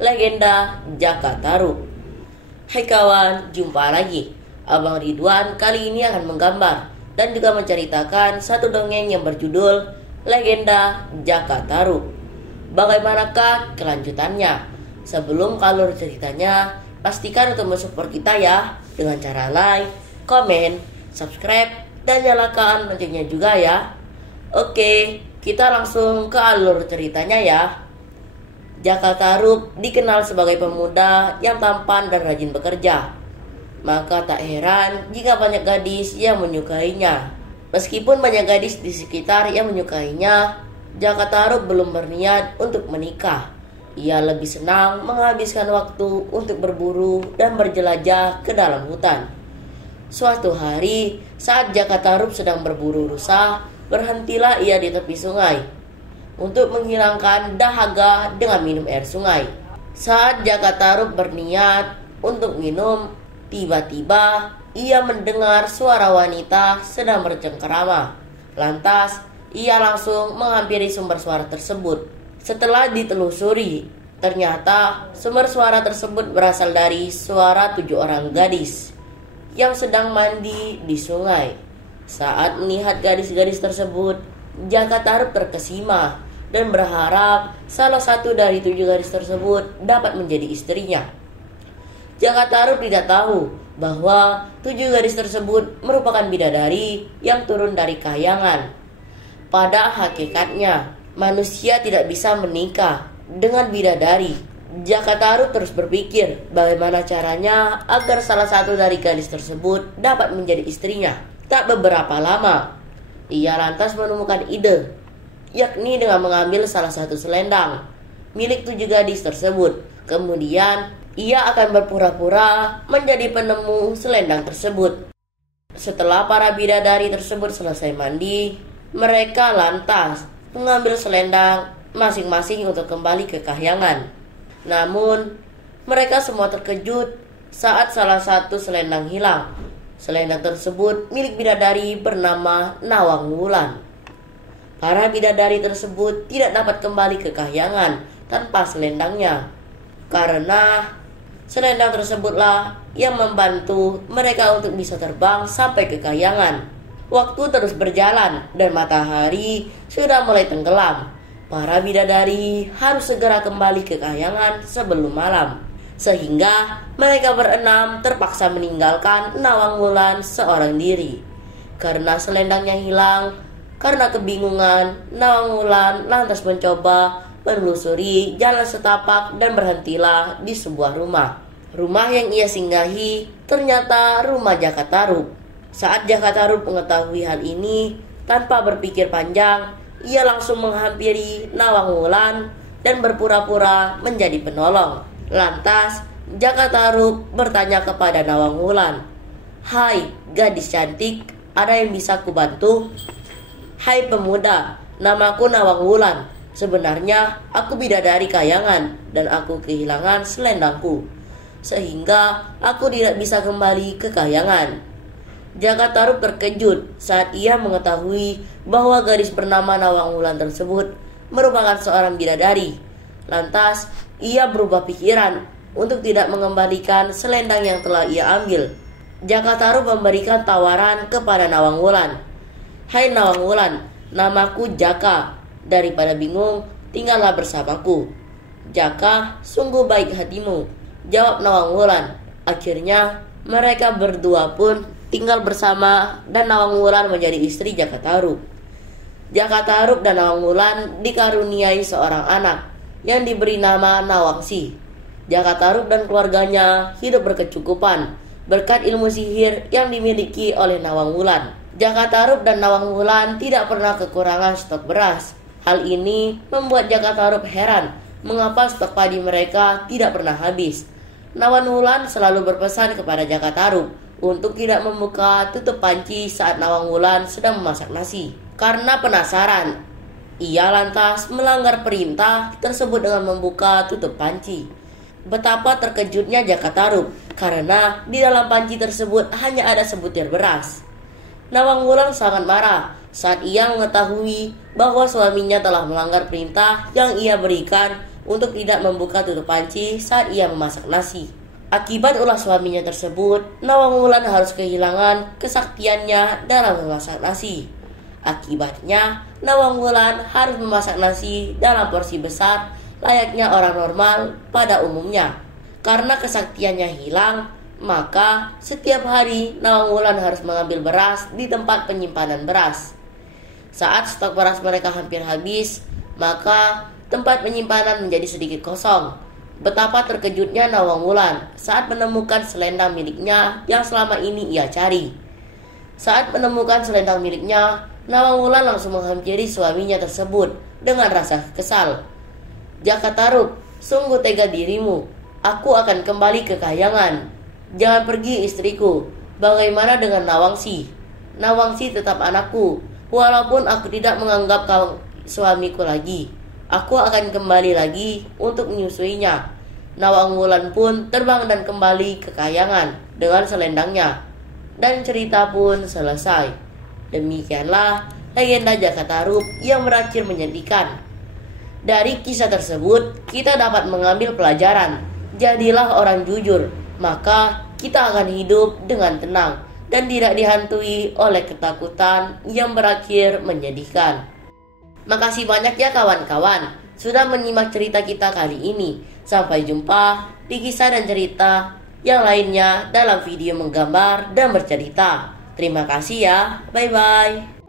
legenda Jaka Tarub. Hai kawan, jumpa lagi. Abang Ridwan kali ini akan menggambar dan juga menceritakan satu dongeng yang berjudul Legenda Jaka Tarub. Bagaimanakah kelanjutannya? Sebelum ke alur ceritanya, pastikan untuk mensupport kita ya dengan cara like, komen, subscribe, dan nyalakan loncengnya juga ya. Oke, kita langsung ke alur ceritanya ya. Jaka Tarub dikenal sebagai pemuda yang tampan dan rajin bekerja. Maka tak heran jika banyak gadis yang menyukainya. Meskipun banyak gadis di sekitar yang menyukainya, Jaka Tarub belum berniat untuk menikah. Ia lebih senang menghabiskan waktu untuk berburu dan berjelajah ke dalam hutan. Suatu hari, saat Jaka Tarub sedang berburu rusa, berhentilah ia di tepi sungai untuk menghilangkan dahaga dengan minum air sungai. Saat Jaka Tarub berniat untuk minum, tiba-tiba ia mendengar suara wanita sedang bercengkerama. Lantas, ia langsung menghampiri sumber suara tersebut. Setelah ditelusuri, ternyata sumber suara tersebut berasal dari suara 7 orang gadis yang sedang mandi di sungai. Saat melihat gadis-gadis tersebut, Jaka Tarub terkesima dan berharap salah satu dari 7 gadis tersebut dapat menjadi istrinya. Jaka Tarub tidak tahu bahwa 7 gadis tersebut merupakan bidadari yang turun dari kahyangan. Pada hakikatnya, manusia tidak bisa menikah dengan bidadari. Jaka Tarub terus berpikir bagaimana caranya agar salah satu dari gadis tersebut dapat menjadi istrinya. Tak beberapa lama, ia lantas menemukan ide, yakni dengan mengambil salah satu selendang milik 7 gadis tersebut. Kemudian, ia akan berpura-pura menjadi penemu selendang tersebut. Setelah para bidadari tersebut selesai mandi, mereka lantas mengambil selendang masing-masing untuk kembali ke kahyangan. Namun, mereka semua terkejut saat salah satu selendang hilang. Selendang tersebut milik bidadari bernama Nawang Wulan. Para bidadari tersebut tidak dapat kembali ke kahyangan tanpa selendangnya, karena selendang tersebutlah yang membantu mereka untuk bisa terbang sampai ke kahyangan. Waktu terus berjalan dan matahari sudah mulai tenggelam. Para bidadari harus segera kembali ke kahyangan sebelum malam. Sehingga mereka berenam terpaksa meninggalkan Nawang Wulan seorang diri. Karena selendangnya hilang, karena kebingungan, Nawang Wulan lantas mencoba menelusuri jalan setapak dan berhentilah di sebuah rumah. Rumah yang ia singgahi ternyata rumah Jaka Tarub. Saat Jaka Tarub mengetahui hal ini, tanpa berpikir panjang, ia langsung menghampiri Nawang Wulan dan berpura-pura menjadi penolong. Lantas, Jaka Tarub bertanya kepada Nawang Wulan, "Hai gadis cantik, ada yang bisa kubantu?" "Hai pemuda, namaku Nawang Wulan. Sebenarnya aku bidadari kahyangan dan aku kehilangan selendangku, sehingga aku tidak bisa kembali ke kahyangan." Jaka Tarub terkejut saat ia mengetahui bahwa gadis bernama Nawang Wulan tersebut merupakan seorang bidadari. Lantas, ia berubah pikiran untuk tidak mengembalikan selendang yang telah ia ambil. Jaka Tarub memberikan tawaran kepada Nawang Wulan. "Hai Nawang Wulan, namaku Jaka. Daripada bingung, tinggallah bersamaku." "Jaka, sungguh baik hatimu," jawab Nawang Wulan. Akhirnya, mereka berdua pun tinggal bersama dan Nawang Wulan menjadi istri Jaka Tarub. Jaka Tarub dan Nawang Wulan dikaruniai seorang anak yang diberi nama Nawangsi. Jaka Tarub dan keluarganya hidup berkecukupan berkat ilmu sihir yang dimiliki oleh Nawang Wulan. Jaka Tarub dan Nawang Wulan tidak pernah kekurangan stok beras. Hal ini membuat Jaka Tarub heran mengapa stok padi mereka tidak pernah habis. Nawang Wulan selalu berpesan kepada Jaka Tarub untuk tidak membuka tutup panci saat Nawang Wulan sedang memasak nasi. Karena penasaran, ia lantas melanggar perintah tersebut dengan membuka tutup panci. Betapa terkejutnya Jaka Tarub karena di dalam panci tersebut hanya ada sebutir beras. Nawang Wulan sangat marah saat ia mengetahui bahwa suaminya telah melanggar perintah yang ia berikan untuk tidak membuka tutup panci saat ia memasak nasi. Akibat ulah suaminya tersebut, Nawang Wulan harus kehilangan kesaktiannya dalam memasak nasi. Akibatnya, Nawang Wulan harus memasak nasi dalam porsi besar layaknya orang normal pada umumnya. Karena kesaktiannya hilang, maka setiap hari Nawang Wulan harus mengambil beras di tempat penyimpanan beras. Saat stok beras mereka hampir habis, maka tempat penyimpanan menjadi sedikit kosong. Betapa terkejutnya Nawang Wulan saat menemukan selendang miliknya yang selama ini ia cari. Saat menemukan selendang miliknya, Nawang Wulan langsung menghampiri suaminya tersebut dengan rasa kesal. "Jaka Tarub, sungguh tega dirimu. Aku akan kembali ke kahyangan. Jangan pergi istriku. Bagaimana dengan Nawangsi? Nawangsi tetap anakku. Walaupun aku tidak menganggap kau suamiku lagi, aku akan kembali lagi untuk menyusuinya." Nawang Wulan pun terbang dan kembali ke kahyangan dengan selendangnya. Dan cerita pun selesai. Demikianlah legenda Jaka Tarub yang berakhir menyedihkan. Dari kisah tersebut, kita dapat mengambil pelajaran. Jadilah orang jujur, maka kita akan hidup dengan tenang dan tidak dihantui oleh ketakutan yang berakhir menyedihkan. Makasih banyak ya kawan-kawan sudah menyimak cerita kita kali ini. Sampai jumpa di kisah dan cerita yang lainnya dalam video menggambar dan bercerita. Terima kasih ya, bye-bye.